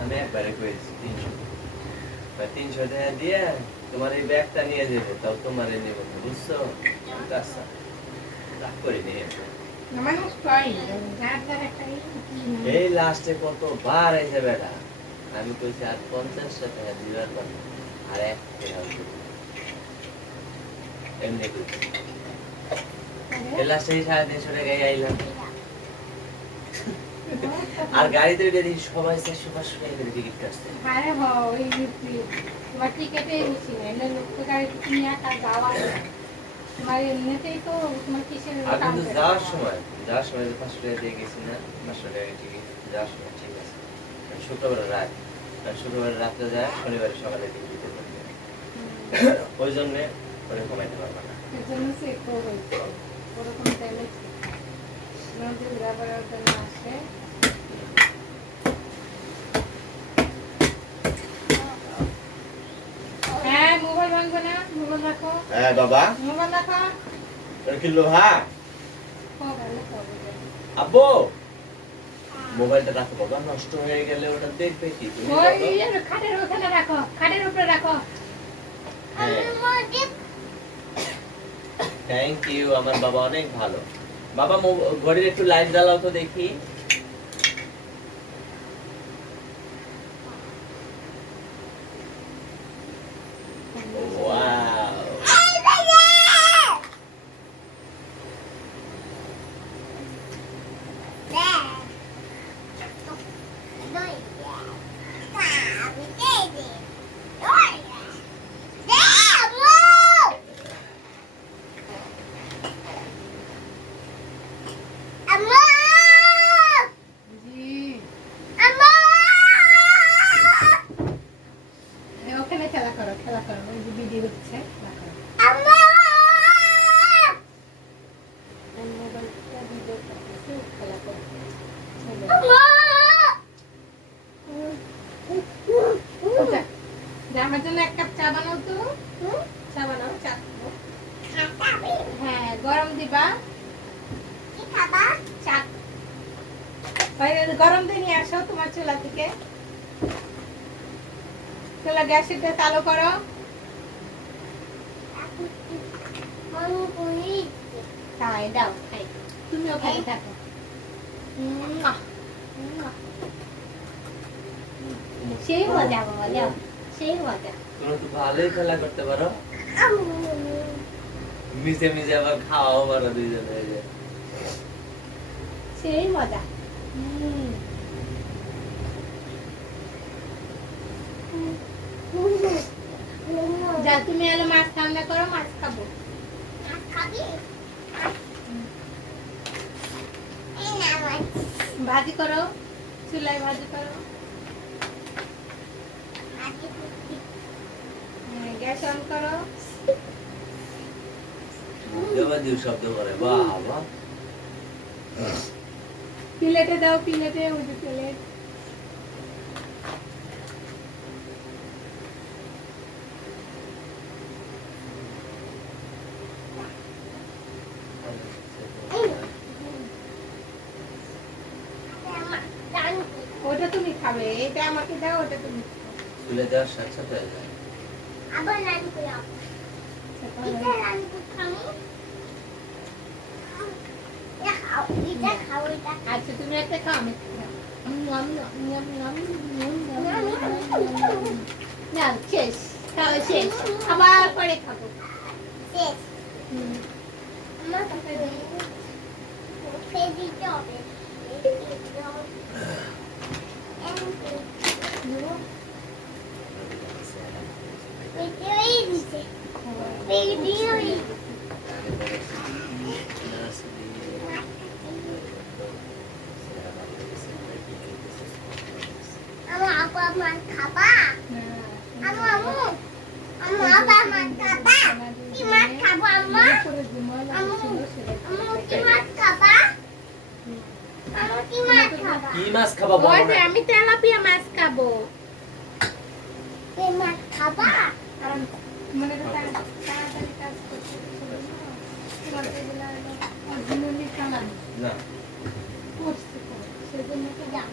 আমি একবারে করেছি 300 টাকা দিয়ে তোমার এই ব্যাগটা নিয়ে যাবো, তাও তোমার নেব না, বুঝছো? আচ্ছা রাগ করি নি। এই লাস্টে কতবার এসে বেটা, আমি কইছি আর 50 টাকা দিবার পারবো, আর 1 টাকা এমনি কইছি। এই লাস্টে 350 টাকায় আইলাম। আর গাড়িতে যদি সবাই 400-500 টাকা করে টিকিট কাটছে। আরে হ ওই তোমার টিকেটে নিছি না, এলে লোক গাড়িতে তুমি একা যাওয়া তোমার এমনিতেই তো তোমার কিসের আর কিন্তু যাওয়ার সময় 500 টাকা দিয়ে গেছি না, 500 টাকা টিকিট যাওয়ার সময় ঠিক আছে। শুক্রবার রাত, শুক্রবার রাতে যায়, শনিবার সকালে টিকিট দিতে পারবে। ওই জন্য ওরে কমাইতে পারবে না। এর জন্য চেক করবো ওরকম টাইমে নদী ঘোরাফেরার জন্য আসে। হ্যাঁ মোবাইল ভাঙবো না, মোবাইল রাখো। হ্যাঁ বাবা মোবাইল রাখো। কি লোহা? আব্বু মোবাইলটা রাখো বাবা, নষ্ট হয়ে গেলে ওটা দেখবে কি তুমি? ওই খাটের ওখানে রাখো, খাটের উপরে রাখো। থ্যাংক ইউ, আমার বাবা অনেক ভালো। বাবা ঘড়ির একটু লাইট জ্বালাও তো দেখি। ওখানে খেলা করো, খেলা করো, ওই যে ভিডিও হচ্ছে খেলা করো। মোবাইলটা ভিডিও করতেছে, খেলা করো। আমার জন্য 1 কাপ চা বানাও তো। চা বানাও, চা খাবো। হ্যাঁ গরম দিবা। কি খাবা? চা। গরম দিয়ে নিয়ে আসো তোমার চুলা থেকে। চুলা গ্যাসটা চালু করো। খাই দাও, খাই। তুমিও খাই থাকো। সেই মজা বাবা, দাও সেই মজা। তোমরা তো ভালোই খেলা করতে পারো, মিশে মিশে আবার খাওয়াও পারো দুইজনে। সেই মজা। যা তুমি এলো মাছ ঠান্ডা করো, মাছ খাবো। মাছ খাবি? ভাজি করো, চুলায় ভাজি করো। গ্যাস অন করো। শব্দ করে বাবা। প্লেটে দাও, প্লেটে ওই যে প্লেট। ওটা তুমি খাবে, এটা আমাকে দাও, ওটা তুমি তুলে দেওয়ার সাথে সাথে হয়ে যায়। আবার রান করে এটা রান খামি। এটা খাও, এটা আচ্ছা তুমি একটা খাও, আমি না শেষ, খাও শেষ, আবার পরে খাবো শেষ। আমার কাছে দিতে হবে। কি মাছ খাবা? আমি তেলাপিয়া মাছ খাবো। মাছ খাবা? মানে তাড়াতাড়ি কাজ করতে মুখে জাম